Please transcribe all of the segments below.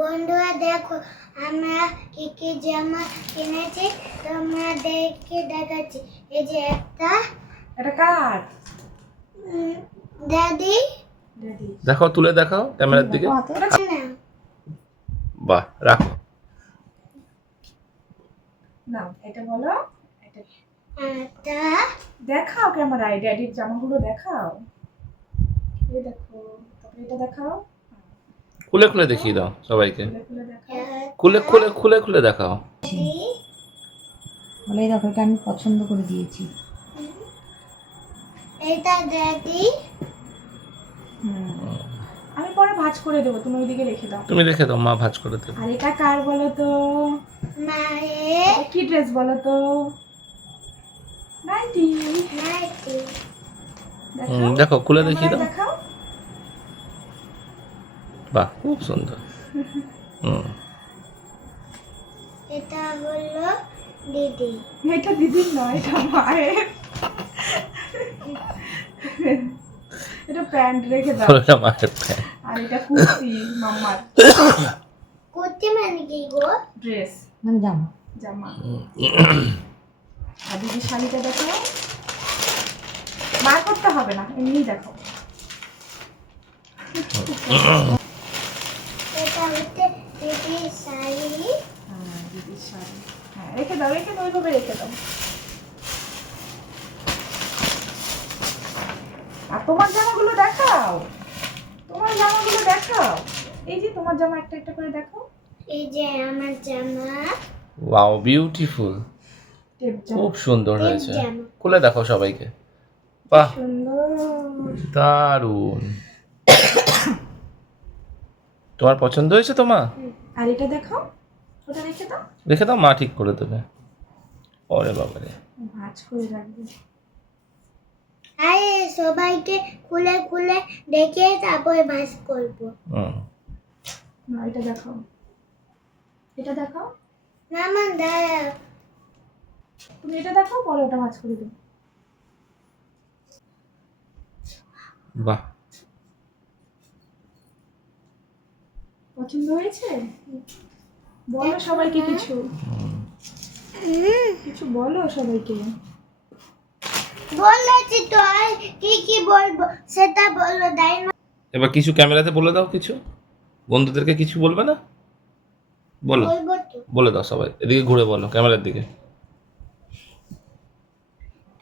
বন্ধুরা দেখো আমরা কি কি জামা কিনেছি তোমাদেরকে দেখাচ্ছি। এই যে এটা কার? দাদি দেখাও, তুলে দেখাও ক্যামেরার দিকে। না বাহ, রাখো। না এটা বলো, এটা এটা দেখাও ক্যামেরায়, ড্যাডির জামাগুলো দেখাও। এই দেখো, তারপরে এটা দেখাও, খুলে খুলে দেখিয়ে দাও সবাইকে। খুলে খুলে দেখাও। খুলে দেখাও। বলে দেখো এটা আমি পছন্দ করে দিয়েছি। এটা দাদি আমি পরে ভাঁজ করে দেবো, তুমি ওইদিকে রেখে দাও। তুমি রেখে দাও, মা ভাঁজ করে দেবে। আর এটা কার বলো তো? মায়ের এটা কি ড্রেস বলো তো? নাইটি। নাইটি। দেখাও, দেখো, খুলে দেখিয়ে দাও। দেখাও। বাহ, খুব সুন্দর। এটা হলো দিদি। এটা দিদির নয়, এটা মায়ের। এটা প্যান্ট রেখে দাও। এটা মায়ের প্যান্ট। আর এটা কুর্তি মাম্মার কুর্তি মানে কি গো? ড্রেস, মানে জামা। জামা। আর দিদির শাড়িটা দেখো, বার করতে হবে না, এমনি দেখো। এটা হচ্ছে দিদির শাড়ি। হ্যাঁ, দিদির শাড়ি। হ্যাঁ, রেখে দাও, ওইভাবে রেখে দাও। আর তোমার জামাগুলো দেখাও, এই যে তোমার জামা একটা একটা করে দেখো। এই যে আমার জামা। Wow, beautiful. টেপ জামা, খুব সুন্দর টেপ হয়েছে। জামা। খুলে দেখাও সবাইকে। বাহ, সুন্দর। দারুণ। তোমার পছন্দ হয়েছে তো মা? আর এটা দেখাও, ওটা রেখে দাও, রেখে দাও, মা ঠিক করে দেবে। ওরে বাবারে, ভাঁজ করে রাখবে। আরে সবাইকে খুলে খুলে দেখে তারপরে ভাঁজ করবো। না, এটা দেখাও, না মান দাঁড়া। তুমি এটা দেখাও, পরে ওটা ভাঁজ করে দেবো। বাহ, পছন্দ হয়েছে? বলো সবাইকে কিছু বলো সবাইকে। বলেছি তো আর কি কি বলবো সেটা বলো তাই না? এবার কিছু ক্যামেরাতে বলে দাও, কিছু বন্ধুদেরকে কিছু বলবে না? বলো, বলবো তো। বলে দাও সবাই, এদিকে ঘুরে বলো ক্যামেরার দিকে।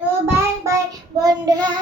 তো বাই বাই বন্ধুরা।